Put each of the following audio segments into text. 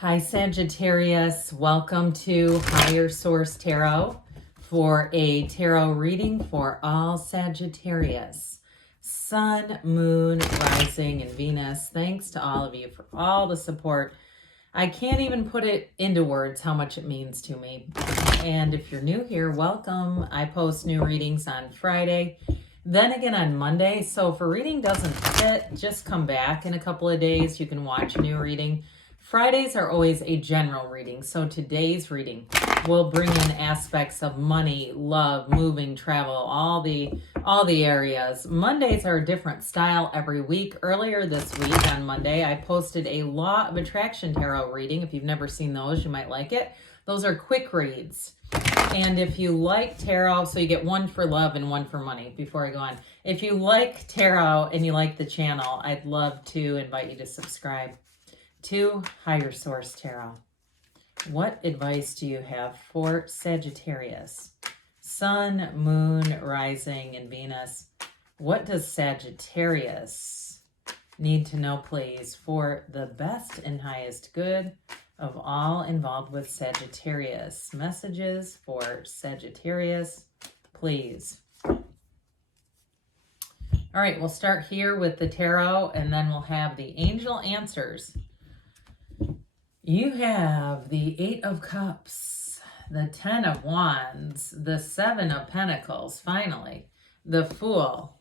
Hi, Sagittarius. Welcome to Higher Source Tarot for a tarot reading for all Sagittarius. Sun, Moon, Rising, and Venus. Thanks to all of you for all the support. I can't even put it into words how much it means to me. And if you're new here, welcome. I post new readings on Friday, then again on Monday. So if a reading doesn't fit, just come back in a couple of days. You can watch a new reading. Fridays are always a general reading, so today's reading will bring in aspects of money, love, moving, travel, all the areas. Mondays are a different style every week. Earlier this week on Monday, I posted a Law of Attraction tarot reading. If you've never seen those, you might like it. Those are quick reads. And if you like tarot, so you get one for love and one for money before I go on. If you like tarot and you like the channel, I'd love to invite you to subscribe to Higher Source Tarot. What advice do you have for Sagittarius? Sun, Moon, Rising, and Venus. What does Sagittarius need to know, please, for the best and highest good of all involved with Sagittarius? Messages for Sagittarius, please. All right, we'll start here with the tarot, and then we'll have the angel answers. You have the Eight of Cups, the Ten of Wands, the Seven of Pentacles, finally, the Fool,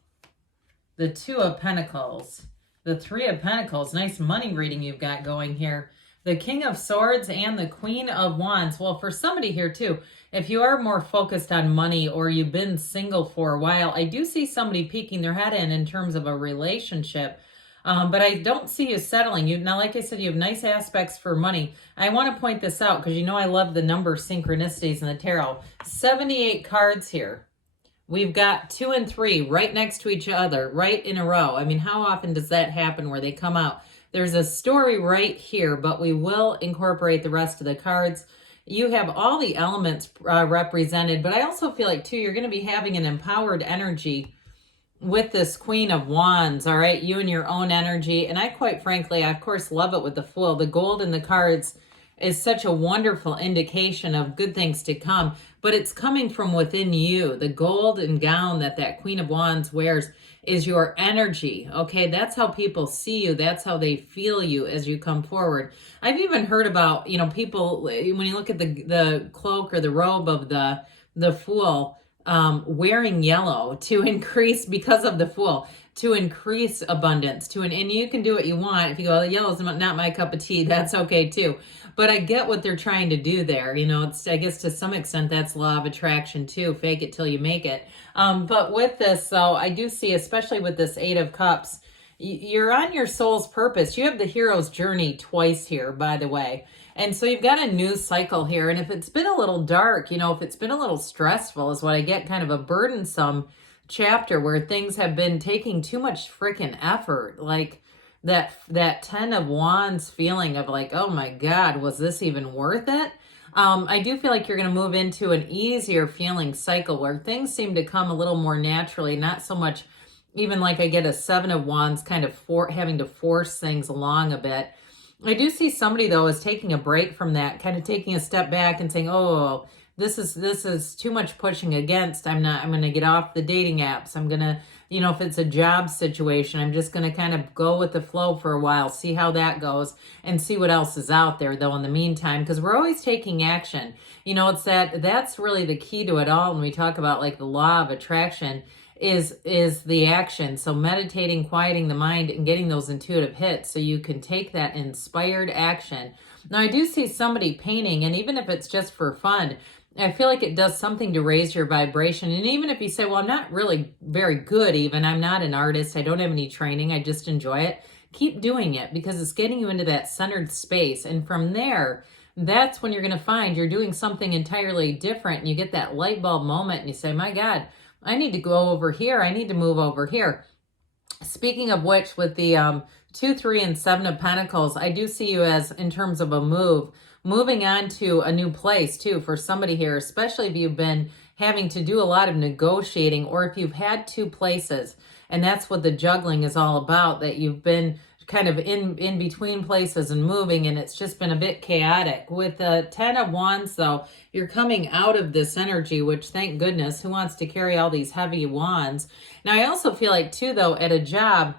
the Two of Pentacles, the Three of Pentacles. Nice money reading you've got going here. The King of Swords and the Queen of Wands. Well, for somebody here too, if you are more focused on money or you've been single for a while, I do see somebody peeking their head in terms of a relationship. But I don't see you settling. Now, like I said, you have nice aspects for money. I want to point this out because you know I love the number synchronicities in the tarot. 78 cards here. We've got 2 and 3 right next to each other, right in a row. I mean, how often does that happen where they come out? There's a story right here, but we will incorporate the rest of the cards. You have all the elements represented, but I also feel like, too, you're going to be having an empowered energy with this Queen of Wands, all right? You and your own energy. And I quite frankly, I of course love it with the Fool. The gold in the cards is such a wonderful indication of good things to come, but it's coming from within you. The golden gown that Queen of Wands wears is your energy, okay? That's how people see you. That's how they feel you as you come forward. I've even heard about, you know, people, when you look at the cloak or the robe of the Fool, wearing yellow to increase, because of the Fool, to increase abundance, and you can do what you want. If you go, yellow's not my cup of tea, that's okay too. But I get what they're trying to do there. You know, it's, I guess to some extent that's law of attraction too. Fake it till you make it. But with this, so I do see, especially with this Eight of Cups, you're on your soul's purpose. You have the hero's journey twice here, by the way. And so you've got a new cycle here. And if it's been a little dark, you know, if it's been a little stressful is what I get, kind of a burdensome chapter where things have been taking too much freaking effort. Like that 10 of Wands feeling of like, oh my God, was this even worth it? I do feel like you're going to move into an easier feeling cycle where things seem to come a little more naturally, not so much even like I get a 7 of Wands kind of having to force things along a bit. I do see somebody, though, is taking a break from that, kind of taking a step back and saying, oh, this is too much pushing against. I'm going to get off the dating apps. I'm going to, you know, if it's a job situation, I'm just going to kind of go with the flow for a while, see how that goes, and see what else is out there, though, in the meantime, because we're always taking action. You know, it's that's really the key to it all when we talk about, like, the law of attraction is the action. So meditating, quieting the mind, and getting those intuitive hits so you can take that inspired action. Now, I do see somebody painting, and even if it's just for fun, I feel like it does something to raise your vibration. And even if you say, well, I'm not really very good even, I'm not an artist, I don't have any training, I just enjoy it, keep doing it because it's getting you into that centered space. And from there, that's when you're going to find you're doing something entirely different, and you get that light bulb moment and you say, my God, I need to go over here. I need to move over here. Speaking of which, with the 2, 3, and 7 of Pentacles, I do see you as, in terms of a moving on to a new place too for somebody here, especially if you've been having to do a lot of negotiating, or if you've had 2 places, and that's what the juggling is all about, that you've been kind of in between places and moving, and it's just been a bit chaotic. With the 10 of Wands, though, you're coming out of this energy, which thank goodness, who wants to carry all these heavy wands? Now, I also feel like, too, though, at a job,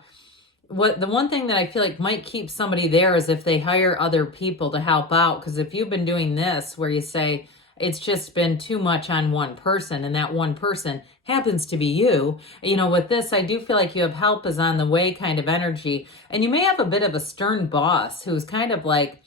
the one thing that I feel like might keep somebody there is if they hire other people to help out. Because if you've been doing this where you say it's just been too much on one person, and that one person happens to be you, with this, I do feel like you have help is on the way kind of energy. And you may have a bit of a stern boss who's kind of like,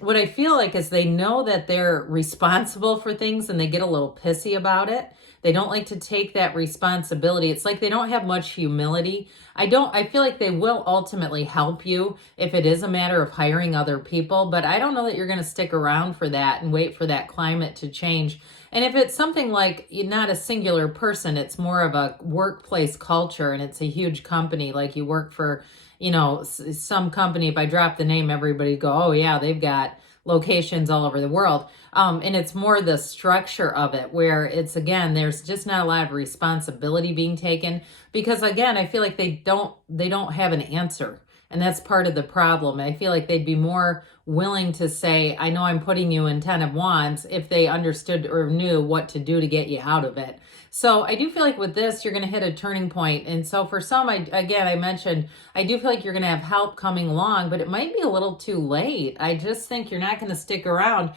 what I feel like is they know that they're responsible for things and they get a little pissy about it. They don't like to take that responsibility. It's like they don't have much humility. I feel like they will ultimately help you if it is a matter of hiring other people, but I don't know that you're going to stick around for that and wait for that climate to change. And if it's something like not a singular person, it's more of a workplace culture and it's a huge company, like you work for, some company, if I drop the name, everybody go, oh yeah, they've got locations all over the world. And it's more the structure of it where it's, again, there's just not a lot of responsibility being taken because, again, I feel like they don't have an answer. And that's part of the problem. I feel like they'd be more willing to say, I know I'm putting you in 10 of Wands if they understood or knew what to do to get you out of it. So I do feel like with this, you're going to hit a turning point. And so for some, I mentioned, I do feel like you're going to have help coming along, but it might be a little too late. I just think you're not going to stick around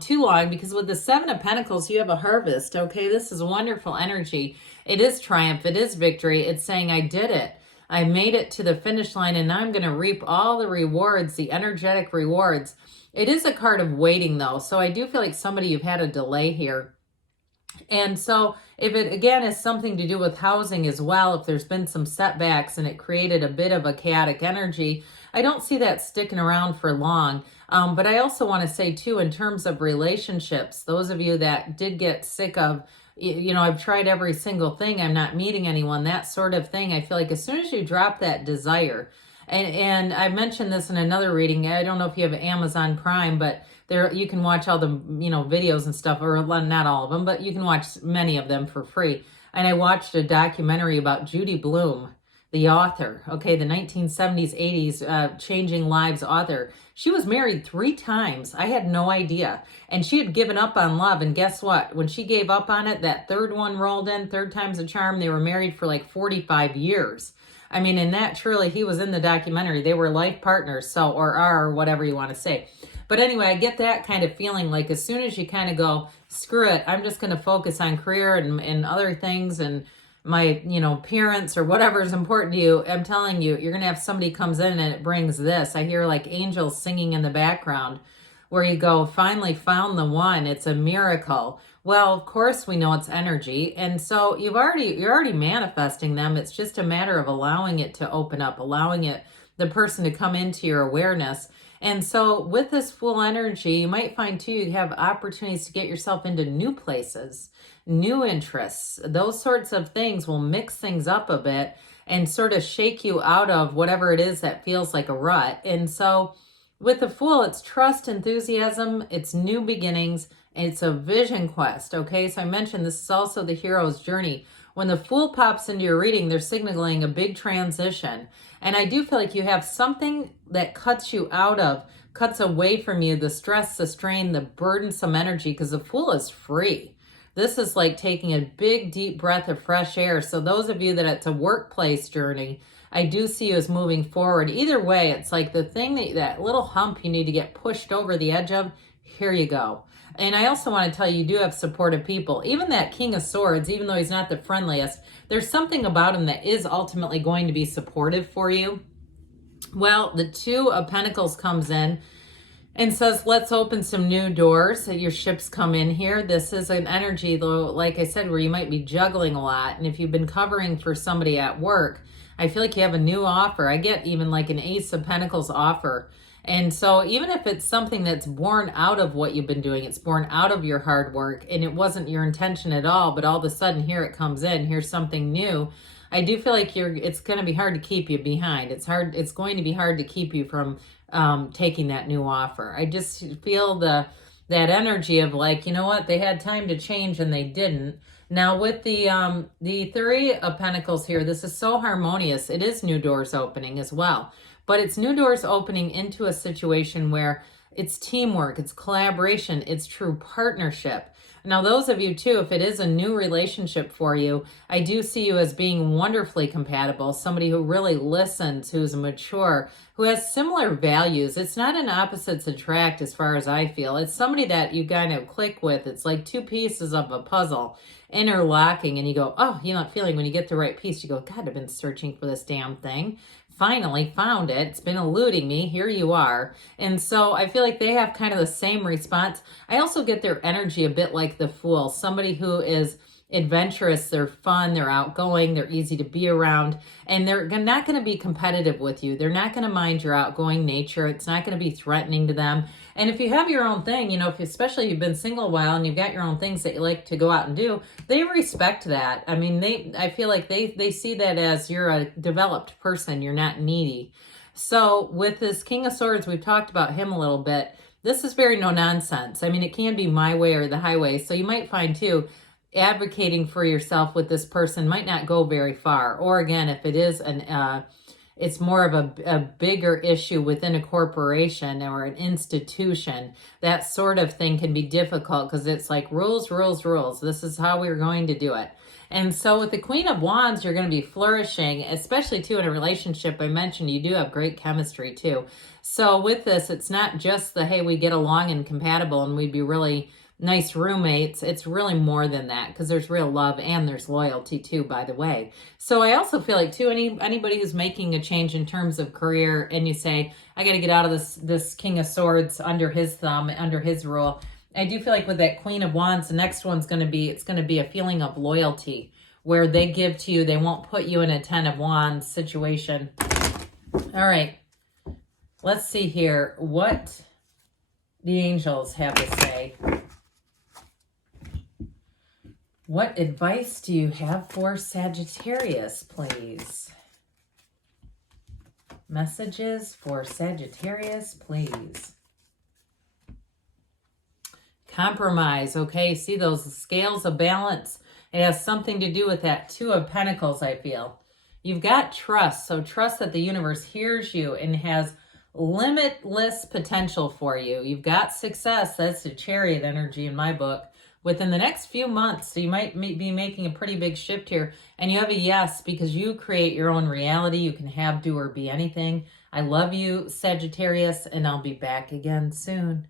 too long because with the 7 of Pentacles, you have a harvest. Okay, this is wonderful energy. It is triumph. It is victory. It's saying, I did it. I made it to the finish line and now I'm going to reap all the rewards, the energetic rewards. It is a card of waiting though. So I do feel like you've had a delay here. And so if it, again, is something to do with housing as well, if there's been some setbacks and it created a bit of a chaotic energy, I don't see that sticking around for long. But I also want to say too, in terms of relationships, those of you that did get sick of, I've tried every single thing, I'm not meeting anyone, that sort of thing. I feel like as soon as you drop that desire, and I mentioned this in another reading, I don't know if you have Amazon Prime, but there you can watch all the, videos and stuff, or not all of them, but you can watch many of them for free. And I watched a documentary about Judy Blume, the author, okay, the 1970s, 80s, Changing Lives author. She was married 3 times. I had no idea. And she had given up on love. And guess what? When she gave up on it, that third one rolled in, 3rd time's a charm. They were married for like 45 years. I mean, and that truly, he was in the documentary. They were life partners, or are, or whatever you want to say. But anyway, I get that kind of feeling like as soon as you kind of go, screw it, I'm just going to focus on career and other things and my, parents or whatever is important to you, I'm telling you, you're going to have somebody comes in and it brings this. I hear like angels singing in the background where you go, finally found the one. It's a miracle. Well, of course we know it's energy. And so you're already manifesting them. It's just a matter of allowing it to open up, allowing the person to come into your awareness. And so with this full energy, you might find too, you have opportunities to get yourself into new places, new interests. Those sorts of things will mix things up a bit and sort of shake you out of whatever it is that feels like a rut. And so with the Fool, it's trust, enthusiasm, it's new beginnings, it's a vision quest. Okay, so I mentioned this is also the hero's journey. When the Fool pops into your reading, they're signaling a big transition. And I do feel like you have something that cuts away from you, the stress, the strain, the burdensome energy, because the Fool is free. This is like taking a big, deep breath of fresh air. So those of you that it's a workplace journey, I do see you as moving forward. Either way, it's like the thing that little hump you need to get pushed over the edge of, here you go. And I also want to tell you do have supportive people. Even that King of Swords, even though he's not the friendliest, there's something about him that is ultimately going to be supportive for you. Well, the 2 of Pentacles comes in and says, let's open some new doors. Your ships come in here. This is an energy, though, like I said, where you might be juggling a lot. And if you've been covering for somebody at work, I feel like you have a new offer. I get even like an Ace of Pentacles offer. And so even if it's something that's born out of what you've been doing, it's born out of your hard work and it wasn't your intention at all, but all of a sudden here it comes in, here's something new. I do feel like it's going to be hard to keep you behind. It's going to be hard to keep you from taking that new offer. I just feel that energy of like, you know what, they had time to change and they didn't. Now with the 3 of Pentacles here, this is so harmonious. It is new doors opening as well. but it's new doors opening into a situation where it's teamwork, it's collaboration, it's true partnership. Now, those of you too, if it is a new relationship for you, I do see you as being wonderfully compatible, somebody who really listens, who's mature, who has similar values. It's not an opposites attract as far as I feel. It's somebody that you kind of click with. It's like two pieces of a puzzle interlocking, and you go, oh, you know that feeling when you get the right piece, you go, God, I've been searching for this damn thing. Finally found it. It's been eluding me. Here you are. And so I feel like they have kind of the same response. I also get their energy a bit like the Fool, somebody who is adventurous, they're fun, they're outgoing, they're easy to be around, and they're not going to be competitive with you. They're not going to mind your outgoing nature. It's not going to be threatening to them. And if you have your own thing, you know, especially if you've been single a while and you've got your own things that you like to go out and do, they respect that. I mean, I feel like they see that as you're a developed person. You're not needy. So with this King of Swords, we've talked about him a little bit. This is very no nonsense. I mean, it can be my way or the highway. So you might find too, advocating for yourself with this person might not go very far. Or again, if it is it's more of a bigger issue within a corporation or an institution, that sort of thing can be difficult because it's like rules, rules, rules. This is how we're going to do it. And so with the Queen of Wands, you're going to be flourishing, especially too in a relationship. I mentioned you do have great chemistry too. So with this, it's not just the, hey, we get along and compatible and we'd be really nice roommates. It's really more than that because there's real love and there's loyalty too, by the way. So I also feel like too, anybody who's making a change in terms of career and you say, I got to get out of this King of Swords under his thumb, under his rule. I do feel like with that Queen of Wands, the next one's going to be, it's going to be a feeling of loyalty where they give to you. They won't put you in a 10 of Wands situation. All right. Let's see here what the angels have to say. What advice do you have for Sagittarius, please? Messages for Sagittarius, please. Compromise, okay? See those scales of balance? It has something to do with that Two of Pentacles, I feel. You've got trust, so trust that the universe hears you and has limitless potential for you. You've got success. That's the Chariot energy in my book. Within the next few months, so you might be making a pretty big shift here, and you have a yes because you create your own reality. You can have, do, or be anything. I love you, Sagittarius, and I'll be back again soon.